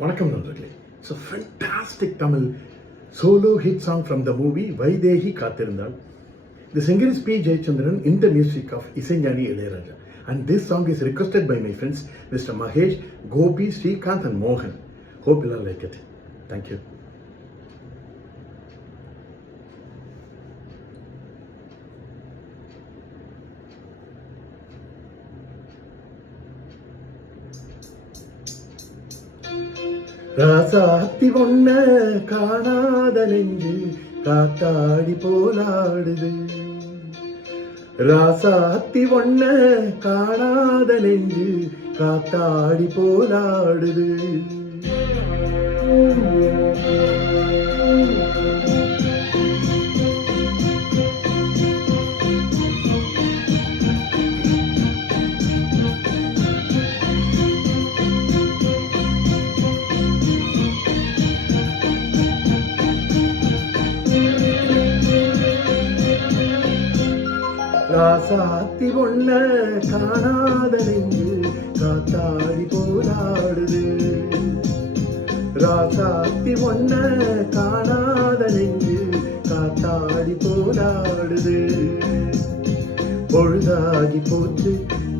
வணக்கம் நண்பர்களே. It's a fantastic Tamil solo hit song from the movie Vaidehi Kathirunthal. The singer is P. Jayachandran in the music of Isaignani Ilayaraja. And this song is requested by my friends Mr. Mahesh, Gopi, Srikanth and Mohan. Hope you all like it. Thank you. ராசாத்தி ஒன்ன காணாத நெஞ்சு காத்தாடி போலாடுது. ராசாத்தி ஒன்ன காணாத நெஞ்சு காத்தாடி போலாடுது. ராசாத்தி ஒன்ன காணாத நெஞ்சு காத்தாடி போலாடுது. ராசாத்தி ஒன்ன காணாத நெஞ்சு காத்தாடி போலாடுது. பொழுதாகி போச்சு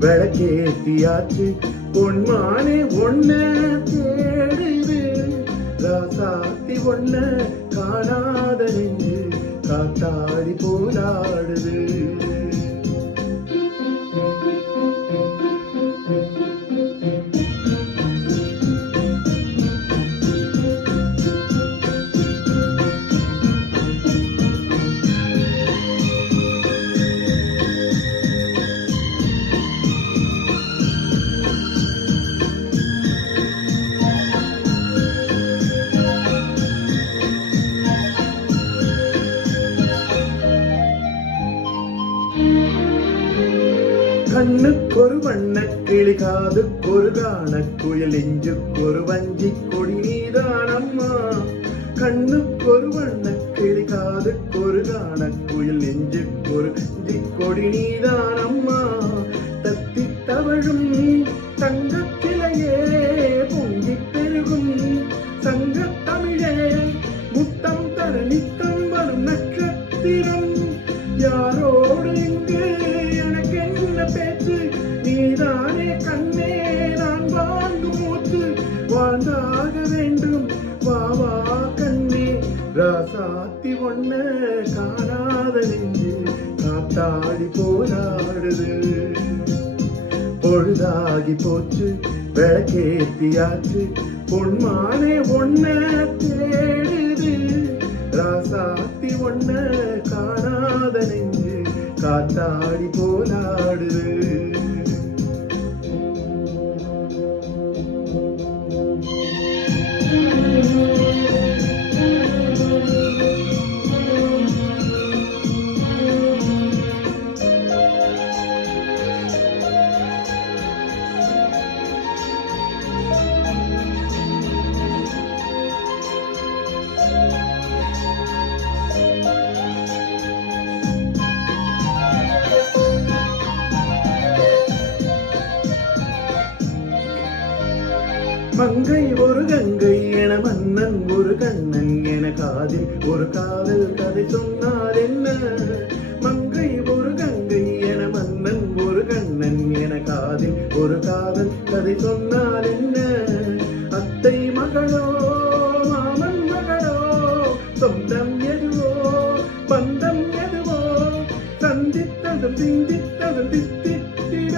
விளக்கேத்தியாச்சு பொன்மானே ஒன்ன தேடுது. ராசாத்தி ஒன்ன காணாத நெஞ்சு காத்தாடி போலாடுது. கண்ணுக்கொரு வண்ண கிளி காதுக்கொரு காண குயில் நெஞ்சுக்கொரு வஞ்சி கொடி நீதானம்மா. கண்ணுக்கொரு வண்ண கிளி காதுக்கொரு காண குயில் நெஞ்சுக்கொரு வஞ்சி கொடி நீதானம்மா. தத்தி தவழும் தங்கக்கிளையே பொங்கி பெருகும் சங்க தமிழே முத்தம் தர நித்தம் வரும் நட்சத்திரம். யாரோடு இங்கு எனக்கு என்ன பேச்சு நீதானே கண்ணே நான் வாங்கும் மூச்சு வாழ்ந்தாக வேண்டும் வாவா கண்ணே. ராசாத்தி ஒன்ன காணாத நெஞ்சு காத்தாடி போராடுது. பொழுதாகி போச்சு விளக்கேத்தியாச்சு பொன்மானே ஒன்ன தேடுது. ராசாத்தி ஒன்ன காணாத நெஞ்சு காத்தாடி போலாடுது. மங்கை ஒரு கங்கை என மன்னன் ஒரு கண்ணன் என காதில் ஒரு காதல் கதை சொன்னால் என்ன. மங்கை ஒரு கங்கை என மன்னன் ஒரு கண்ணன் என காதில் ஒரு காதல் கதை சொன்னால் என்ன. அத்தை மகளோ மாமன் மகளோ சொந்தம் எதுவோ பந்தம் எதுவோ சந்தித்ததும் சிந்தித்ததும் தித்தித்திட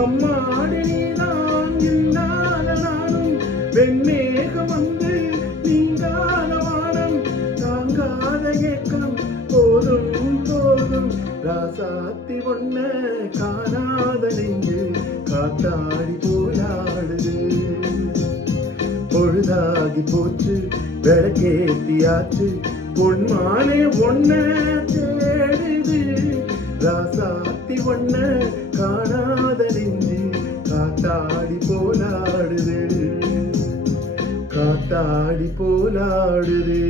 அம்மாடி நீதான் இல்லாத நானும் வெண்மேகம் வந்து நீங்காத வானம் தாங்காத ஏக்கம் போதும் போதும். ராசாத்தி ஒன்ன காணாத நெஞ்சு காத்தாடி போலாடுது. பொழுதாகி போச்சு விளக்கேத்தியாச்சு பொன்மானே ஒன்ன தேடுது. ராசாத்தி ஒன்ன காணாத நெஞ்சு காத்தாடி போலாடுது. காத்தாடி போலாடுது.